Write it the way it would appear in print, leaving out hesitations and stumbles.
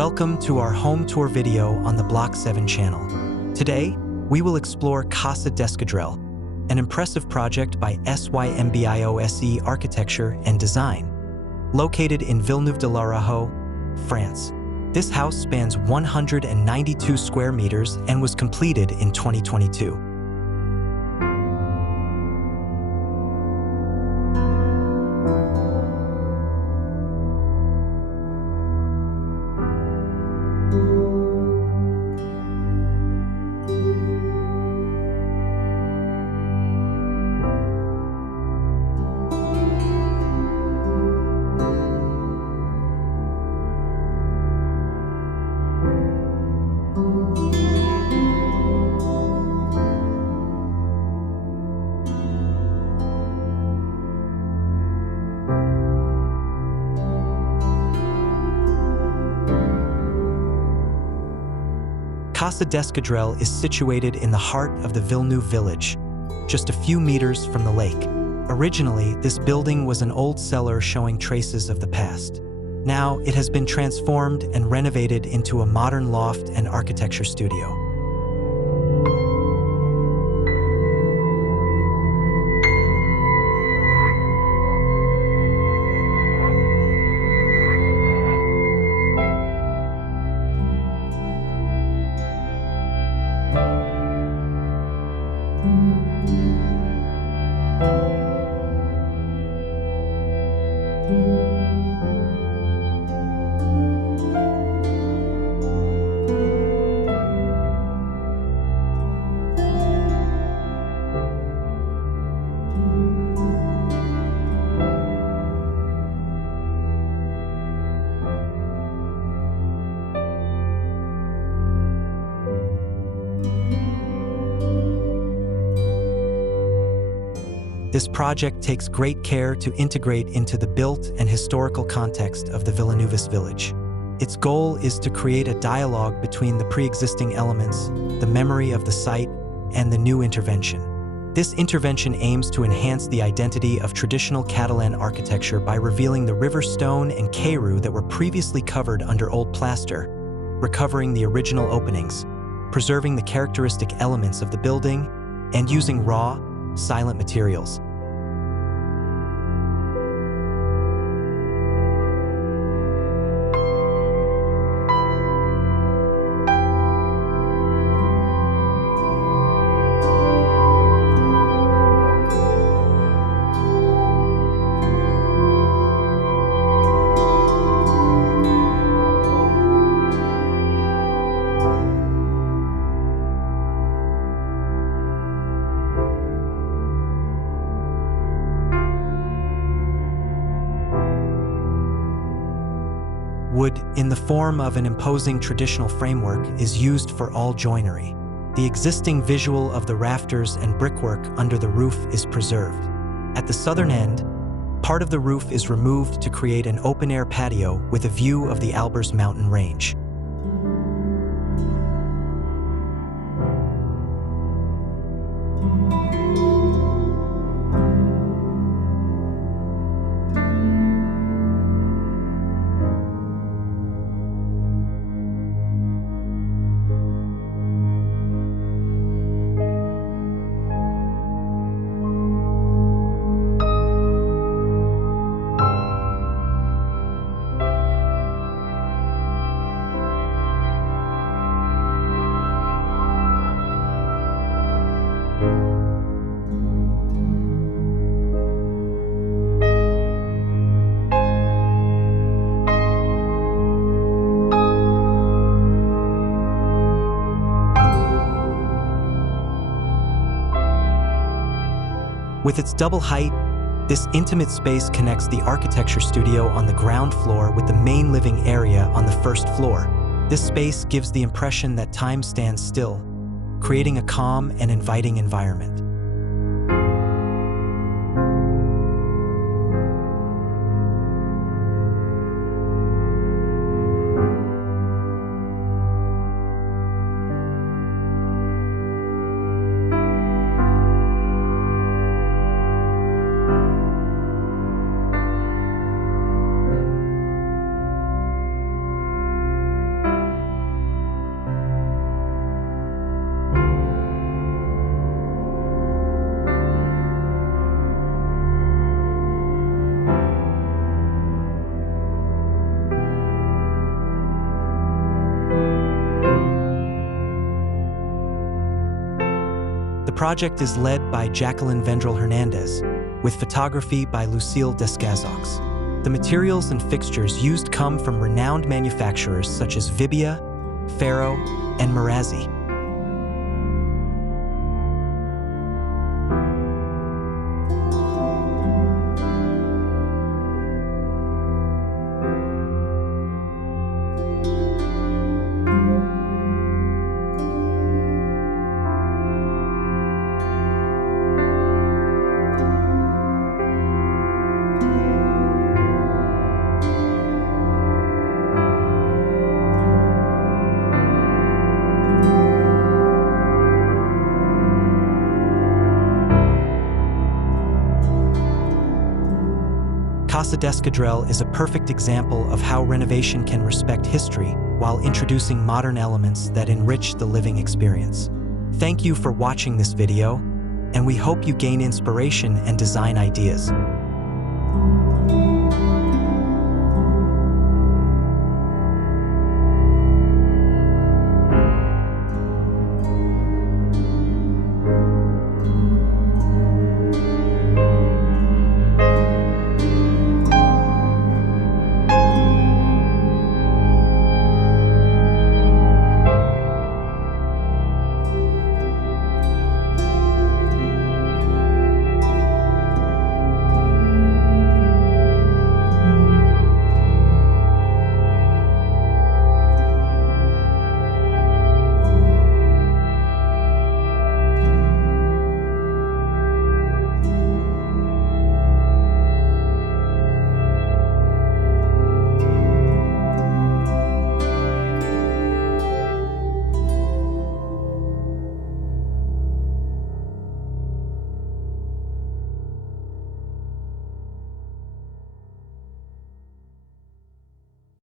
Welcome to our home tour video on the Block 7 channel. Today, we will explore Casa Descadrell, an impressive project by SYMBIOSE Architecture and Design, located in Villeneuve-de-la-Raho, France. This house spans 192 square meters and was completed in 2022. Casa Descadrell is situated in the heart of the Villeneuve village, just a few meters from the lake. Originally, this building was an old cellar showing traces of the past. Now, it has been transformed and renovated into a modern loft and architecture studio. This project takes great care to integrate into the built and historical context of the Villeneuvois village. Its goal is to create a dialogue between the pre-existing elements, the memory of the site, and the new intervention. This intervention aims to enhance the identity of traditional Catalan architecture by revealing the river stone and cayrou that were previously covered under old plaster, recovering the original openings, preserving the characteristic elements of the building, and using raw, silent materials. Wood, in the form of an imposing traditional framework, is used for all joinery. The existing visual of the rafters and brickwork under the roof is preserved. At the southern end, part of the roof is removed to create an open-air patio with a view of the Albères mountain range. With its double height, this intimate space connects the architecture studio on the ground floor with the main living area on the first floor. This space gives the impression that time stands still, creating a calm and inviting environment. project is led by Jacqueline Vendrell Hernández, with photography by Lucille Descazaux. The materials and fixtures used come from renowned manufacturers such as Vibia, Faro, and Marazzi. Casa Descadrell is a perfect example of how renovation can respect history while introducing modern elements that enrich the living experience. Thank you for watching this video, and we hope you gain inspiration and design ideas.